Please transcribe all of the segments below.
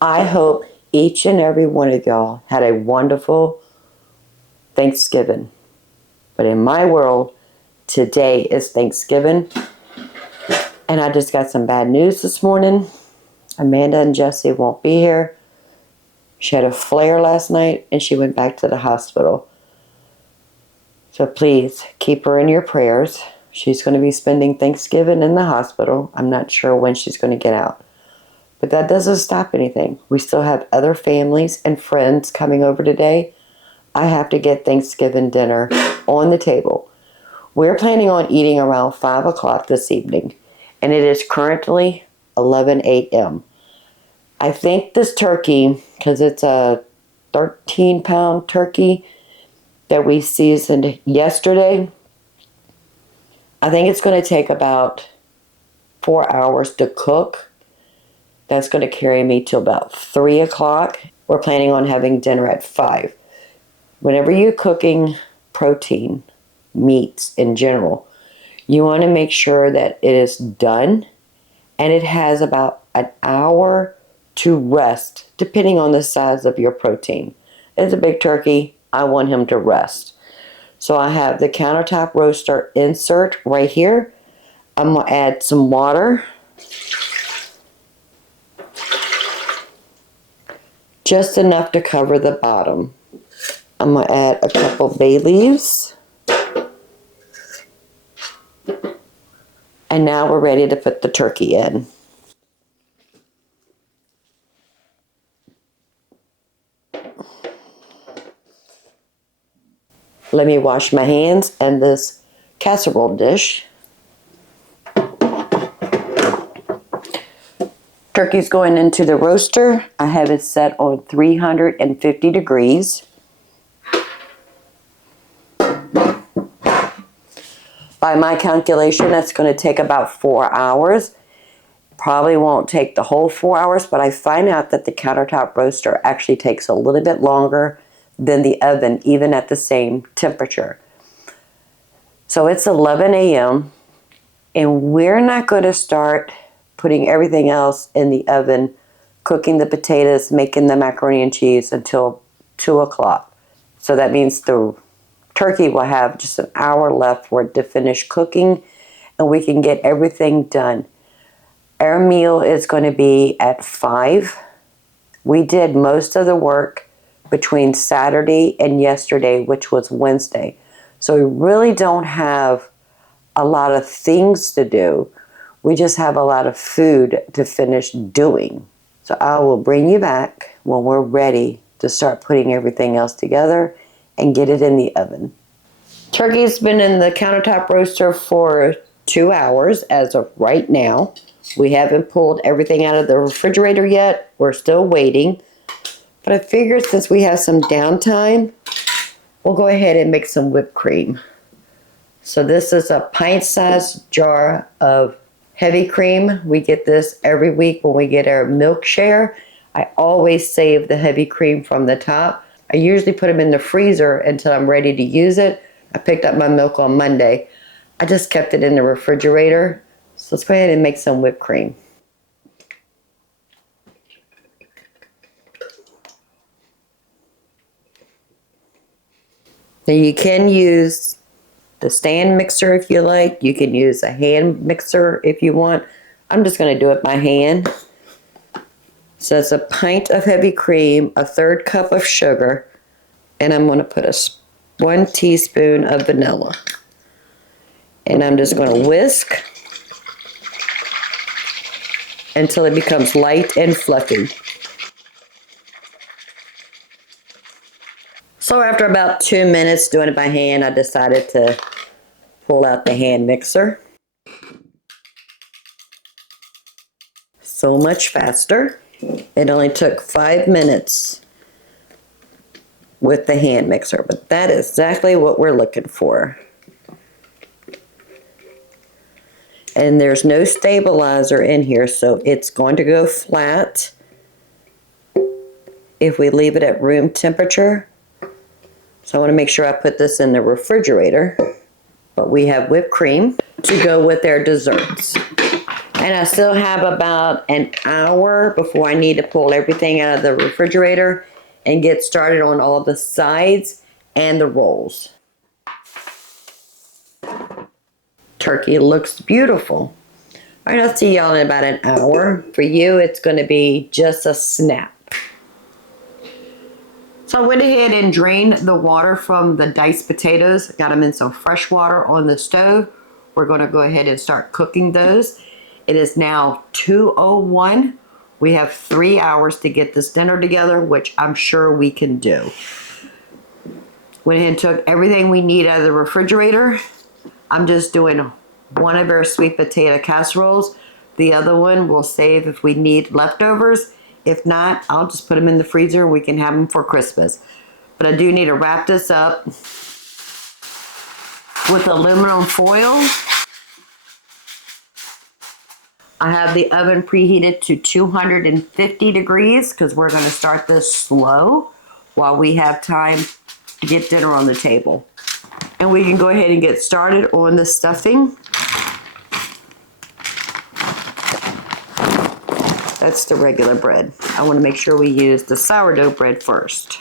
I hope each and every one of y'all had a wonderful Thanksgiving. But in my world, today is Thanksgiving. And I just got some bad news this morning. Amanda and Jesse won't be here. She had a flare last night and she went back to the hospital. So please keep her in your prayers. She's going to be spending Thanksgiving in the hospital. I'm not sure when she's going to get out. But that doesn't stop anything. We still have other families and friends coming over today. I have to get Thanksgiving dinner on the table. We're planning on eating around 5 o'clock this evening. And it is currently 11 a.m. I think this turkey, because it's a 13-pound turkey that we seasoned yesterday, I think it's going to take about 4 hours to cook. That's going to carry me till about 3 o'clock. We're planning on having dinner at 5. Whenever you're cooking protein, meats in general, you want to make sure that it is done and it has about an hour to rest, depending on the size of your protein. If it's a big turkey, I want him to rest. So I have the countertop roaster insert right here. I'm going to add some water. Just enough to cover the bottom. I'm going to add a couple bay leaves. And now we're ready to put the turkey in. Let me wash my hands and this casserole dish. Turkey's going into the roaster. I have it set on 350 degrees. By my calculation, that's going to take about 4 hours. Probably won't take the whole 4 hours, but I find out that the countertop roaster actually takes a little bit longer than the oven, even at the same temperature. So it's 11 a.m. and we're not going to start putting everything else in the oven, cooking the potatoes, making the macaroni and cheese until 2 o'clock. So that means the turkey will have just an hour left for it to finish cooking and we can get everything done. Our meal is going to be at 5. We did most of the work between Saturday and yesterday, which was Wednesday. So we really don't have a lot of things to do. We just have a lot of food to finish doing. So I will bring you back when we're ready to start putting everything else together and get it in the oven. Turkey's been in the countertop roaster for 2 hours as of right now. We haven't pulled everything out of the refrigerator yet. We're still waiting. But I figured since we have some downtime, we'll go ahead and make some whipped cream. So this is a pint-sized jar of heavy cream. We get this every week when we get our milk share. I always save the heavy cream from the top. I usually put them in the freezer until I'm ready to use it. I picked up my milk on Monday. I just kept it in the refrigerator. So let's go ahead and make some whipped cream. Now you can use the stand mixer if you like. You can use a hand mixer if you want. I'm just going to do it by hand. So it's a pint of heavy cream, a 1/3 cup of sugar, and I'm going to put 1 teaspoon of vanilla. And I'm just going to whisk until it becomes light and fluffy. So after about 2 minutes doing it by hand, I decided to pull out the hand mixer. So much faster. It only took 5 minutes with the hand mixer, but that is exactly what we're looking for. And there's no stabilizer in here, so it's going to go flat if we leave it at room temperature. So I want to make sure I put this in the refrigerator. But we have whipped cream to go with their desserts. And I still have about an hour before I need to pull everything out of the refrigerator and get started on all the sides and the rolls. Turkey looks beautiful. All right, I'll see y'all in about an hour. For you, it's going to be just a snap. So I went ahead and drained the water from the diced potatoes. Got them in some fresh water on the stove. We're going to go ahead and start cooking those. It is now 2:01. We have 3 hours to get this dinner together, which I'm sure we can do. Went ahead and took everything we need out of the refrigerator. I'm just doing one of our sweet potato casseroles. The other one we'll save if we need leftovers. If not, I'll just put them in the freezer. We can have them for Christmas. But I do need to wrap this up with aluminum foil. I have the oven preheated to 250 degrees because we're going to start this slow while we have time to get dinner on the table. And we can go ahead and get started on the stuffing. That's the regular bread. I want to make sure we use the sourdough bread first.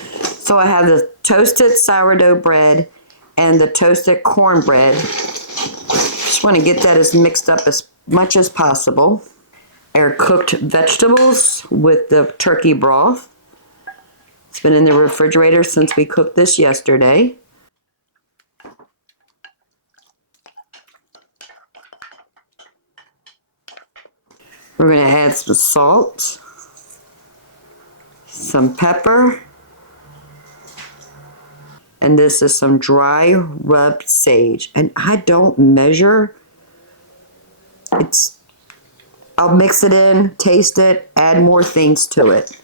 So I have the toasted sourdough bread and the toasted cornbread. Just want to get that as mixed up as much as possible. Our cooked vegetables with the turkey broth. It's been in the refrigerator since we cooked this yesterday. We're going to add some salt, some pepper, and this is some dry rubbed sage. And I don't measure. I'll mix it in, taste it, add more things to it.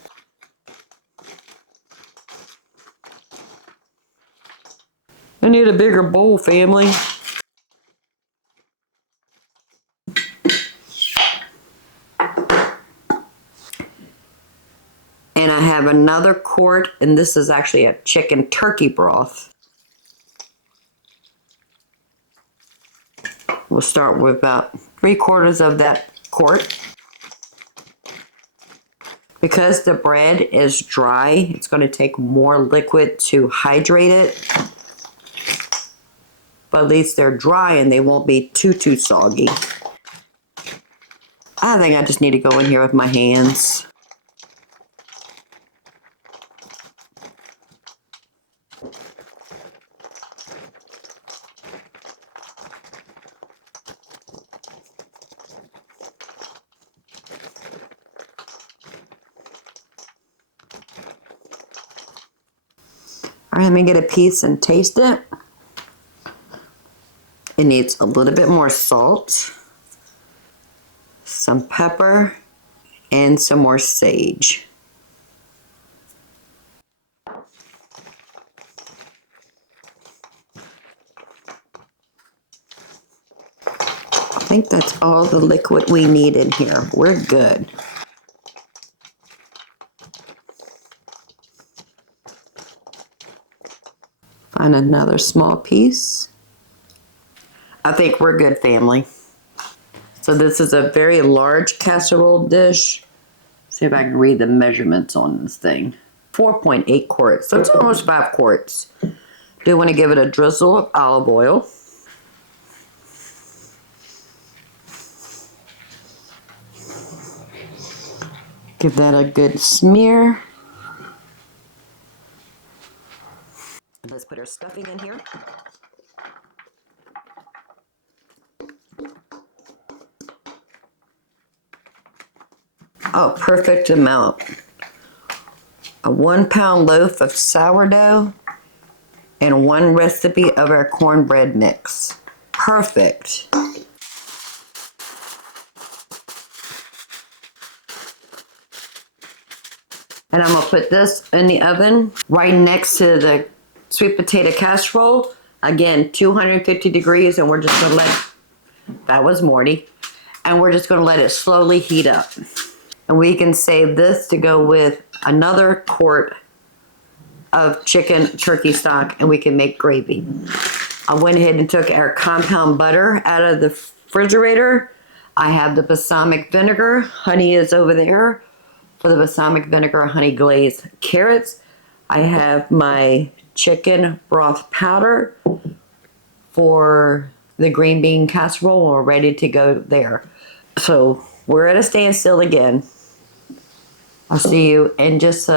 I need a bigger bowl, family. And I have another quart, and this is actually a chicken turkey broth. We'll start with about 3/4 of that quart. Because the bread is dry, it's going to take more liquid to hydrate it. But at least they're dry and they won't be too soggy. I think I just need to go in here with my hands. All right, let me get a piece and taste it. It needs a little bit more salt, some pepper, and some more sage. I think that's all the liquid we need in here. We're good. Find another small piece. I think we're good, family. So this is a very large casserole dish. See if I can read the measurements on this thing. 4.8 quarts, so it's almost 5 quarts. Do want to give it a drizzle of olive oil. Give that a good smear. Let's put our stuffing in here. Oh, perfect amount. A 1-pound loaf of sourdough and 1 recipe of our cornbread mix. Perfect. And I'm gonna put this in the oven right next to the sweet potato casserole. Again, 250 degrees, and we're just gonna that was Morty. And we're just gonna let it slowly heat up. And we can save this to go with another quart of chicken turkey stock and we can make gravy. I went ahead and took our compound butter out of the refrigerator. I have the balsamic vinegar. Honey is over there for the balsamic vinegar, honey glazed carrots. I have my chicken broth powder for the green bean casserole. We're ready to go there. So we're at a standstill again. I'll see you in just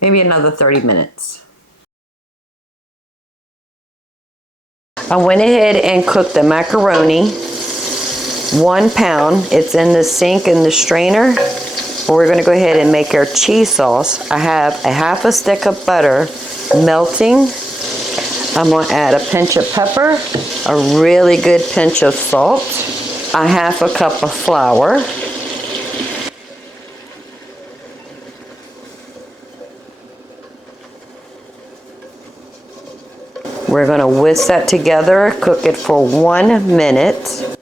maybe another 30 minutes. I went ahead and cooked the macaroni, 1 pound. It's in the sink in the strainer. We're gonna go ahead and make our cheese sauce. I have a half a stick of butter melting. I'm gonna add a pinch of pepper, a really good pinch of salt, a half a cup of flour, we're gonna whisk that together, cook it for 1 minute.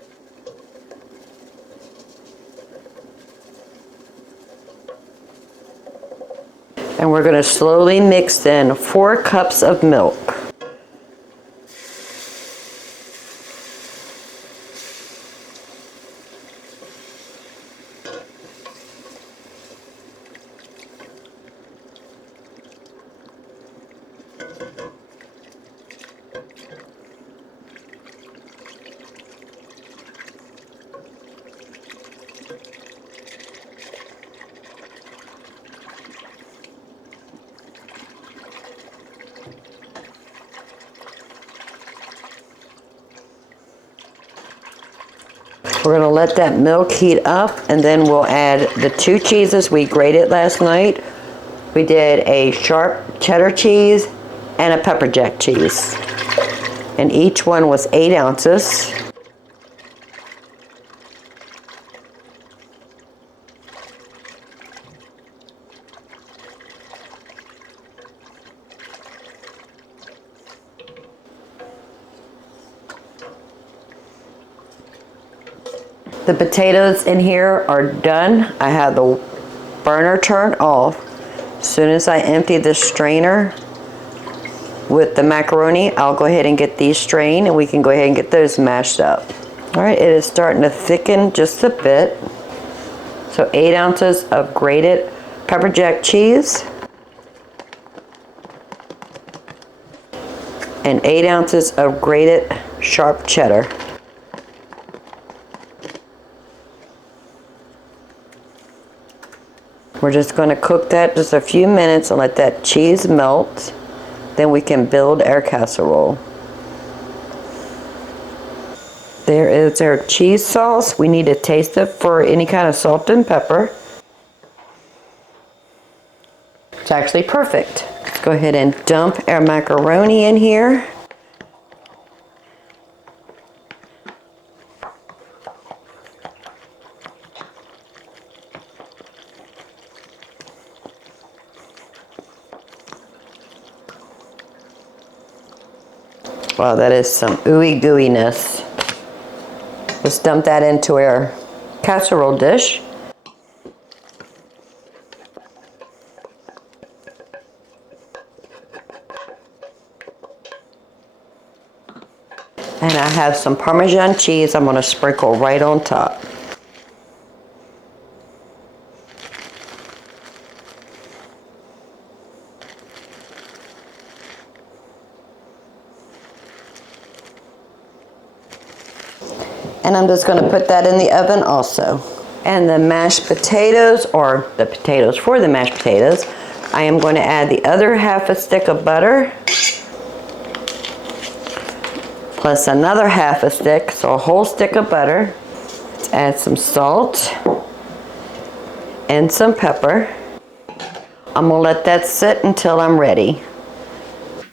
And we're gonna slowly mix in 4 cups of milk. We're gonna let that milk heat up and then we'll add the 2 cheeses we grated last night. We did a sharp cheddar cheese and a pepper jack cheese. And each one was 8 ounces. The potatoes in here are done. I have the burner turned off. As soon as I empty the strainer with the macaroni, I'll go ahead and get these strained and we can go ahead and get those mashed up. All right, it is starting to thicken just a bit. So 8 ounces of grated pepper jack cheese and 8 ounces of grated sharp cheddar. We're just going to cook that just a few minutes and let that cheese melt. Then we can build our casserole. There is our cheese sauce. We need to taste it for any kind of salt and pepper. It's actually perfect. Let's go ahead and dump our macaroni in here. Wow, that is some ooey gooiness. Let's dump that into our casserole dish. And I have some Parmesan cheese I'm going to sprinkle right on top. And I'm just going to put that in the oven also. And the mashed potatoes, or the potatoes for the mashed potatoes, I am going to add the other half a stick of butter, plus another half a stick, so a whole stick of butter. Let's add some salt and some pepper. I'm going to let that sit until I'm ready.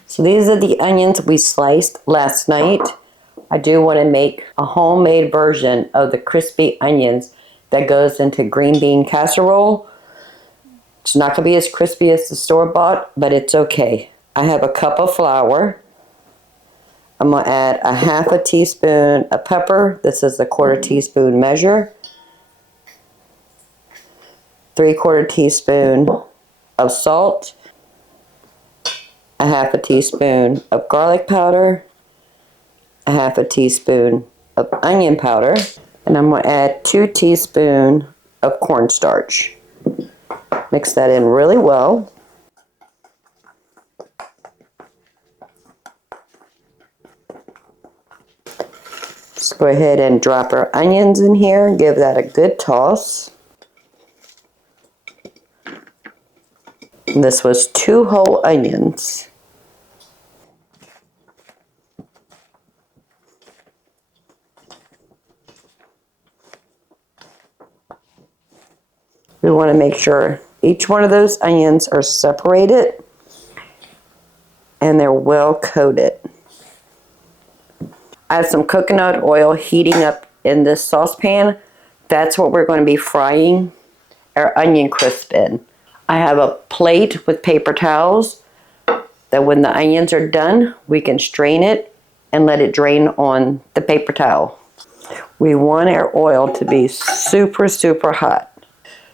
So these are the onions we sliced last night. I do want to make a homemade version of the crispy onions that goes into green bean casserole. It's not going to be as crispy as the store-bought, but it's okay. I have a cup of flour. I'm going to add a half a teaspoon of pepper. This is the 1/4 teaspoon measure. 3/4 teaspoon of salt. a half a teaspoon of garlic powder, a half a teaspoon of onion powder, and I'm going to add 2 teaspoons of cornstarch. Mix that in really well. Just go ahead and drop our onions in here and give that a good toss. And this was 2 whole onions. We want to make sure each one of those onions are separated and they're well coated. I have some coconut oil heating up in this saucepan. That's what we're going to be frying our onion crisp in. I have a plate with paper towels that when the onions are done, we can strain it and let it drain on the paper towel. We want our oil to be super, super hot.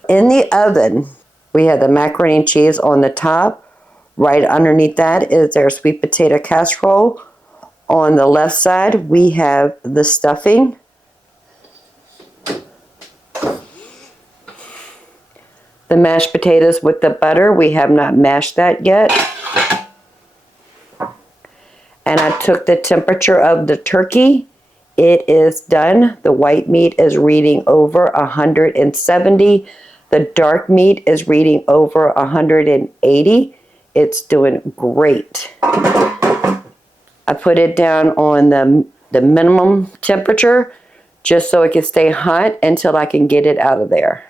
In the oven, we have the macaroni and cheese on the top. Right underneath that is our sweet potato casserole. On the left side, we have the stuffing. The mashed potatoes with the butter, we have not mashed that yet. And I took the temperature of the turkey. It is done. The white meat is reading over 170. The dark meat is reading over 180. It's doing great. I put it down on the minimum temperature just so it can stay hot until I can get it out of there.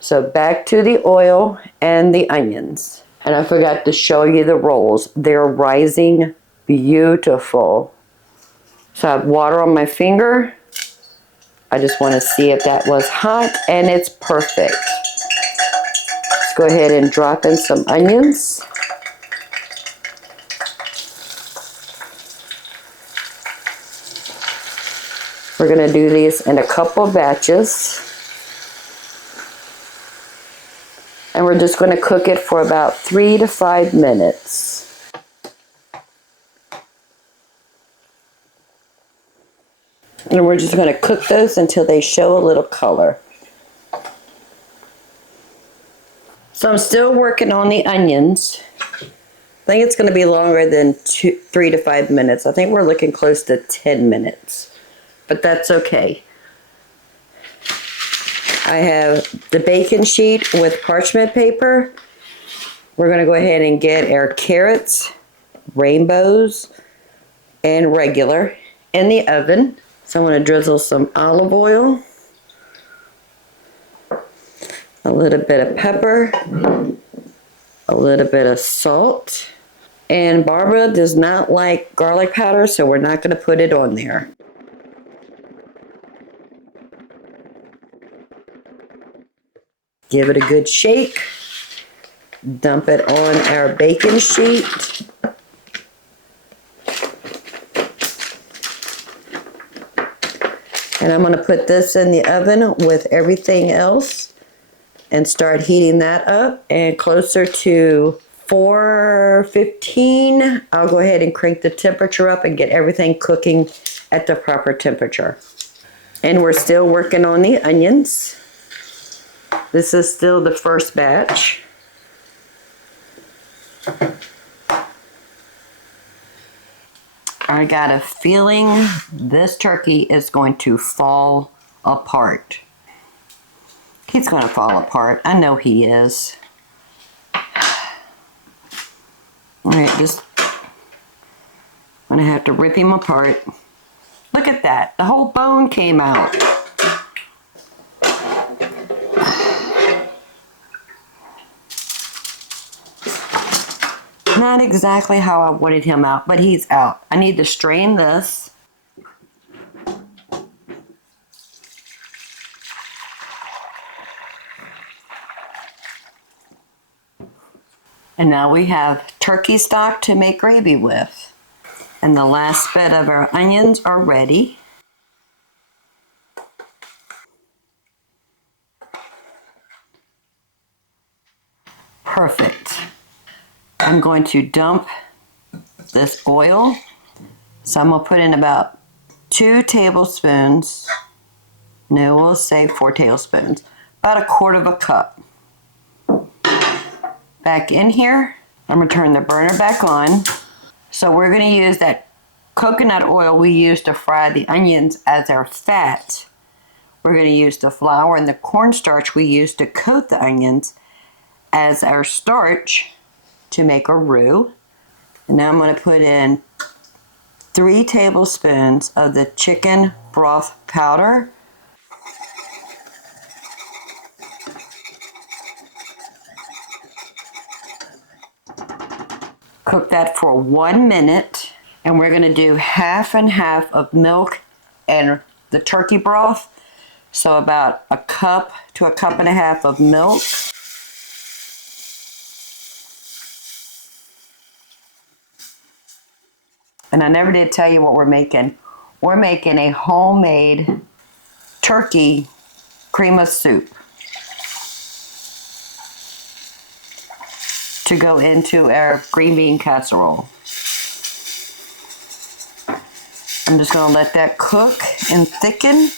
So back to the oil and the onions. And I forgot to show you the rolls. They're rising beautiful. So I have water on my finger. I just want to see if that was hot, and it's perfect. Let's go ahead and drop in some onions. We're going to do these in a couple batches. And we're just going to cook it for about 3 to 5 minutes. And we're just going to cook those until they show a little color. So I'm still working on the onions. I think it's going to be longer than 3 to 5 minutes. I think we're looking close to 10 minutes. But that's okay. I have the baking sheet with parchment paper. We're going to go ahead and get our carrots, rainbows, and regular in the oven. So I'm going to drizzle some olive oil, a little bit of pepper, a little bit of salt. And Barbara does not like garlic powder, so we're not going to put it on there. Give it a good shake. Dump it on our baking sheet. And I'm going to put this in the oven with everything else and start heating that up. And closer to 4:15, I'll go ahead and crank the temperature up and get everything cooking at the proper temperature. And we're still working on the onions. This is still the first batch. I got a feeling this turkey is going to fall apart. He's going to fall apart. I know he is. Alright, just I'm going to have to rip him apart. Look at that. The whole bone came out. Not exactly how I wanted him out, but he's out. I need to strain this. And now we have turkey stock to make gravy with. And the last bit of our onions are ready. Perfect. I'm going to dump this oil. So I'm going to put in about 2 tablespoons. No, we'll say 4 tablespoons. About 1/4 cup. Back in here. I'm going to turn the burner back on. So we're going to use that coconut oil we used to fry the onions as our fat. We're going to use the flour and the cornstarch we used to coat the onions as our starch to make a roux. And now I'm going to put in 3 tablespoons of the chicken broth powder. Cook that for 1 minute, and we're going to do half and half of milk and the turkey broth. So about 1 cup to 1.5 cups of milk. And I never did tell you what we're making. We're making a homemade turkey cream of soup to go into our green bean casserole. I'm just going to let that cook and thicken.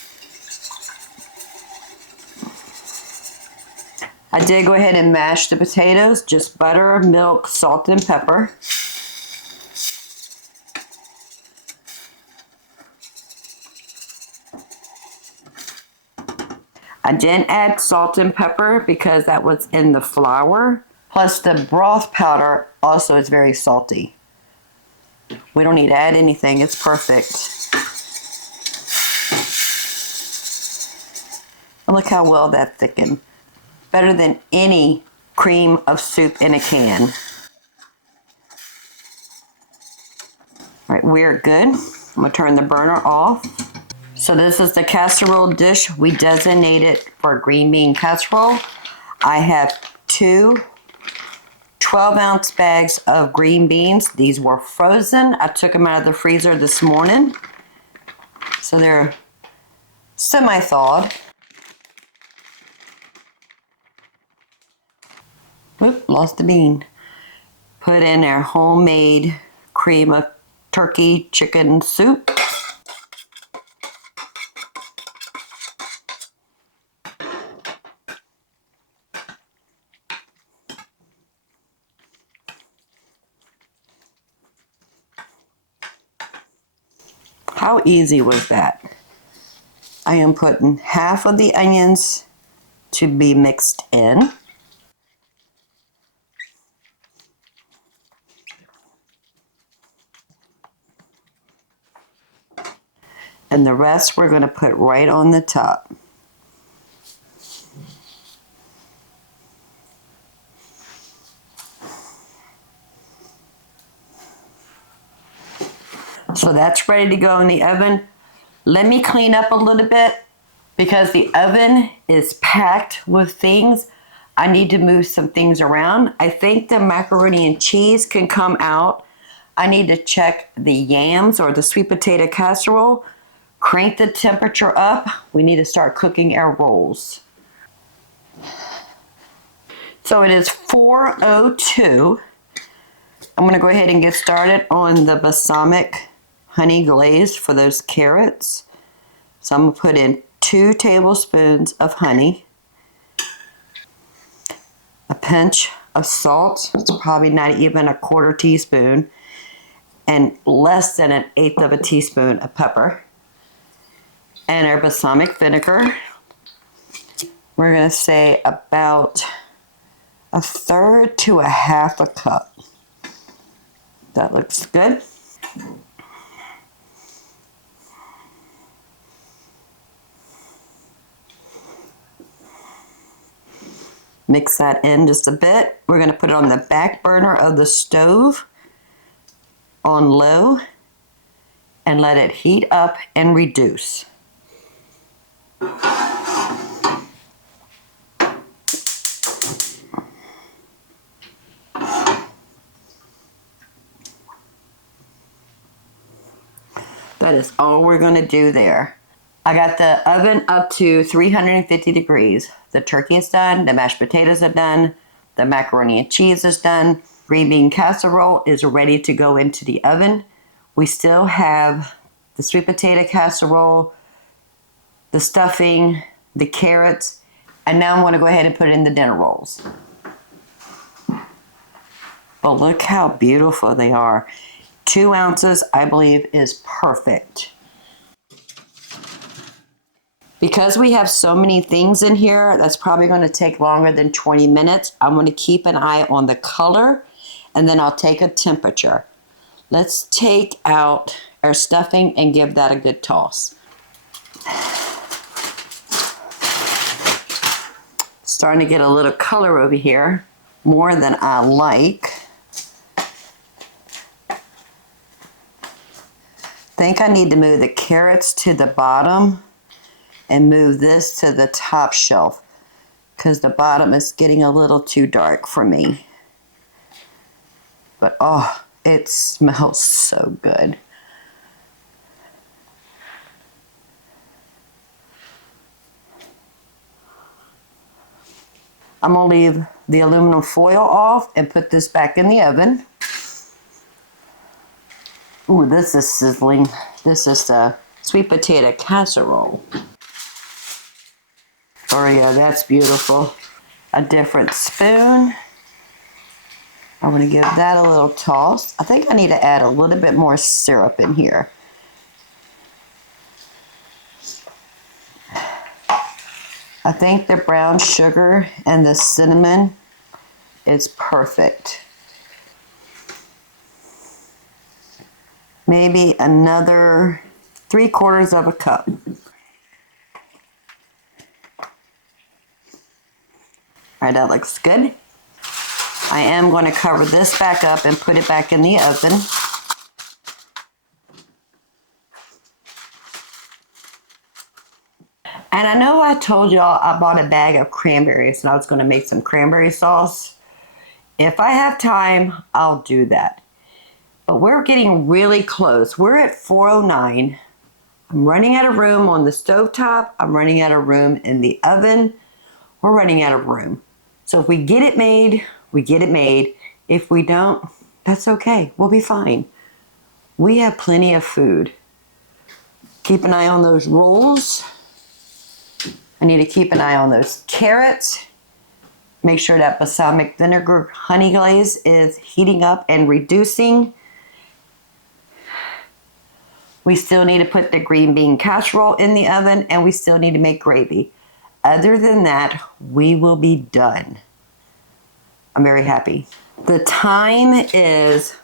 I did go ahead and mash the potatoes, just butter, milk, salt, and pepper. I didn't add salt and pepper because that was in the flour. Plus the broth powder also is very salty. We don't need to add anything, it's perfect. And look how well that thickened. Better than any cream of soup in a can. All right, we're good. I'm gonna turn the burner off. So this is the casserole dish we designated for green bean casserole. I have 2 12-ounce bags of green beans. These were frozen. I took them out of the freezer this morning. So they're semi-thawed. Oop, lost the bean. Put in our homemade cream of turkey chicken soup. How easy was that? I am putting half of the onions to be mixed in. And the rest we're going to put right on the top. So that's ready to go in the oven. Let me clean up a little bit because the oven is packed with things. I need to move some things around. I think the macaroni and cheese can come out. I need to check the yams or the sweet potato casserole. Crank the temperature up. We need to start cooking our rolls. So it is 4:02. I'm going to go ahead and get started on the balsamic honey glaze for those carrots. So I'm going to put in 2 tablespoons of honey, a pinch of salt, it's probably not even 1/4 teaspoon, and less than 1/8 of a teaspoon of pepper, and our balsamic vinegar. We're going to say about 1/3 to 1/2 cup. That looks good. Mix that in just a bit. We're going to put it on the back burner of the stove on low and let it heat up and reduce. That is all we're going to do there. I got the oven up to 350 degrees. The turkey is done, the mashed potatoes are done, the macaroni and cheese is done. green bean casserole is ready to go into the oven. We still have the sweet potato casserole, the stuffing, the carrots, and now I'm going to go ahead and put it in the dinner rolls. But look how beautiful they are. 2 ounces, I believe, is perfect. Because we have so many things in here, that's probably going to take longer than 20 minutes. I'm going to keep an eye on the color, and then I'll take a temperature. Let's take out our stuffing and give that a good toss. Starting to get a little color over here, more than I like. Think I need to move the carrots to the bottom and move this to the top shelf because the bottom is getting a little too dark for me. But oh, it smells so good. I'm going to leave the aluminum foil off and put this back in the oven. Ooh, this is sizzling. This is the sweet potato casserole. Oh yeah, that's beautiful. A different spoon. I'm going to give that a little toss. I think I need to add a little bit more syrup in here. I think the brown sugar and the cinnamon is perfect. Maybe another 3/4 cup. All right, that looks good. I am going to cover this back up and put it back in the oven. And I know I told y'all I bought a bag of cranberries and I was going to make some cranberry sauce. If I have time, I'll do that. But we're getting really close. We're at 4:09. I'm running out of room on the stovetop. I'm running out of room in the oven. We're running out of room. So if we get it made, we get it made. If we don't, that's okay. We'll be fine. We have plenty of food. Keep an eye on those rolls. I need to keep an eye on those carrots. Make sure that balsamic vinegar honey glaze is heating up and reducing. We still need to put the green bean casserole in the oven, and we still need to make gravy. Other than that, we will be done. I'm very happy. The time is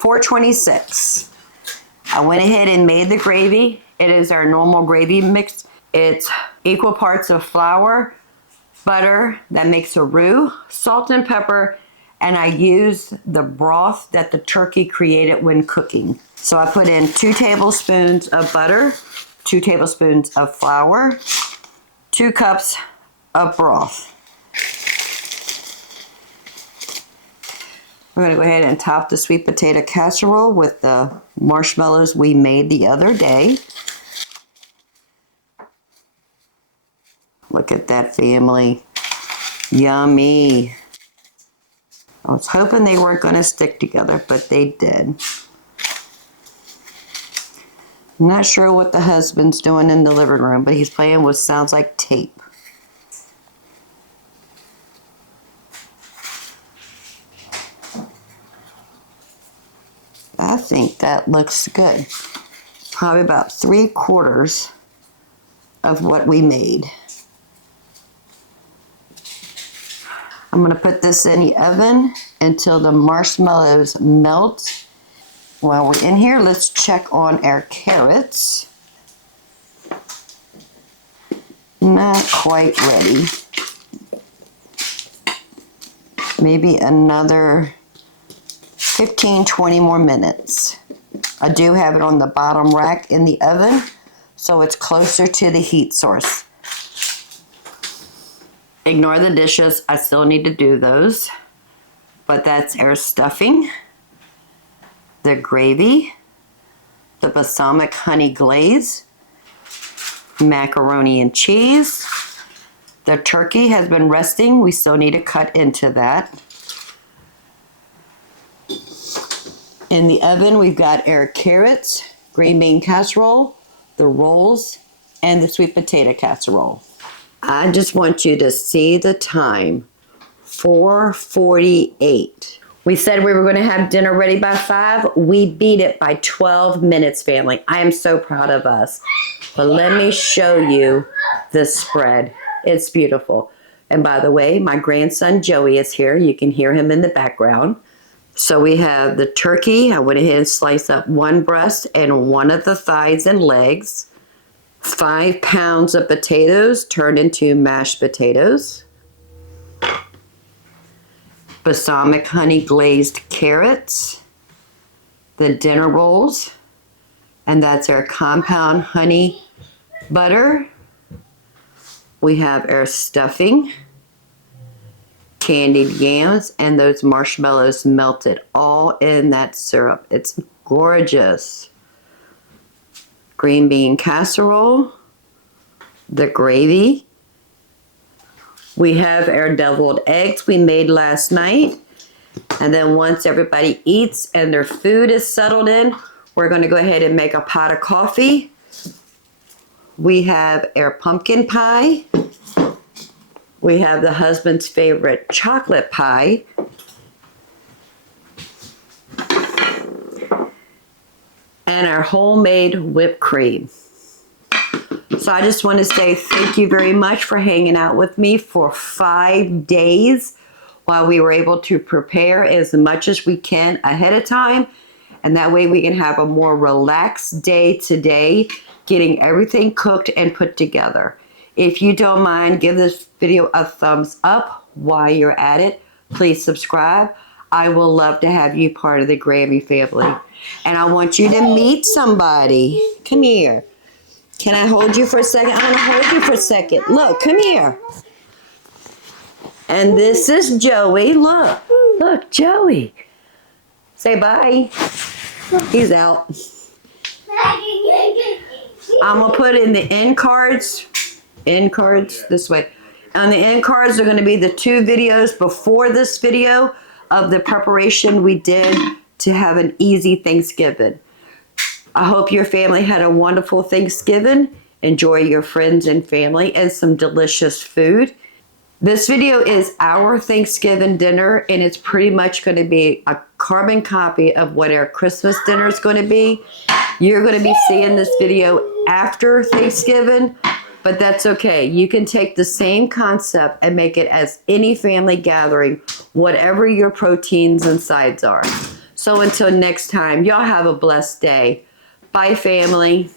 4:26. I went ahead and made the gravy. It is our normal gravy mix. It's equal parts of flour, butter, that makes a roux, salt and pepper, and I use the broth that the turkey created when cooking. So I put in 2 tablespoons of butter, 2 tablespoons of flour, 2 cups of broth. We're going to go ahead and top the sweet potato casserole with the marshmallows we made the other day. Look at that, family. Yummy. I was hoping they weren't going to stick together, but they did. I'm not sure what the husband's doing in the living room, but he's playing what sounds like tape. I think that looks good. Probably about 3/4 of what we made. I'm going to put this in the oven until the marshmallows melt. While we're in here, let's check on our carrots. Not quite ready. Maybe another 15-20 more minutes. I do have it on the bottom rack in the oven, so it's closer to the heat source. Ignore the dishes, I still need to do those. But that's our stuffing, the gravy, the balsamic honey glaze, macaroni and cheese. The turkey has been resting, we still need to cut into that. In the oven, we've got our carrots, green bean casserole, the rolls, and the sweet potato casserole. I just want you to see the time. 4:48. We said we were going to have dinner ready by 5. We beat it by 12 minutes, family. I am so proud of us. But let me show you this spread. It's beautiful. And by the way, my grandson Joey is here. You can hear him in the background. So we have the turkey. I went ahead and sliced up one breast and one of the thighs and legs. 5 pounds of potatoes turned into mashed potatoes. Balsamic honey glazed carrots. The dinner rolls. And that's our compound honey butter. We have our stuffing, candied yams, and those marshmallows melted all in that syrup. It's gorgeous. Green bean casserole, the gravy. We have our deviled eggs we made last night. And then once everybody eats and their food is settled in, we're going to go ahead and make a pot of coffee. We have our pumpkin pie. We have the husband's favorite chocolate pie. And our homemade whipped cream. So I just want to say thank you very much for hanging out with me for 5 days while we were able to prepare as much as we can ahead of time. And that way we can have a more relaxed day today, getting everything cooked and put together. If you don't mind, give this video a thumbs up while you're at it. Please subscribe. I will love to have you part of the Grammy family. And I want you to meet somebody. Come here. Can I hold you for a second? I want to hold you for a second. Look, come here. And this is Joey. Look, look, Joey. Say bye. He's out. I'm going to put in the end cards this way. On the end cards are going to be the 2 videos before this video of the preparation we did to have an easy Thanksgiving. I hope your family had a wonderful Thanksgiving. Enjoy your friends and family and some delicious food. This video is our Thanksgiving dinner, and it's pretty much going to be a carbon copy of what our Christmas dinner is going to be. You're going to be seeing this video after Thanksgiving, but that's okay. You can take the same concept and make it as any family gathering, whatever your proteins and sides are. So until next time, y'all have a blessed day. Bye, family.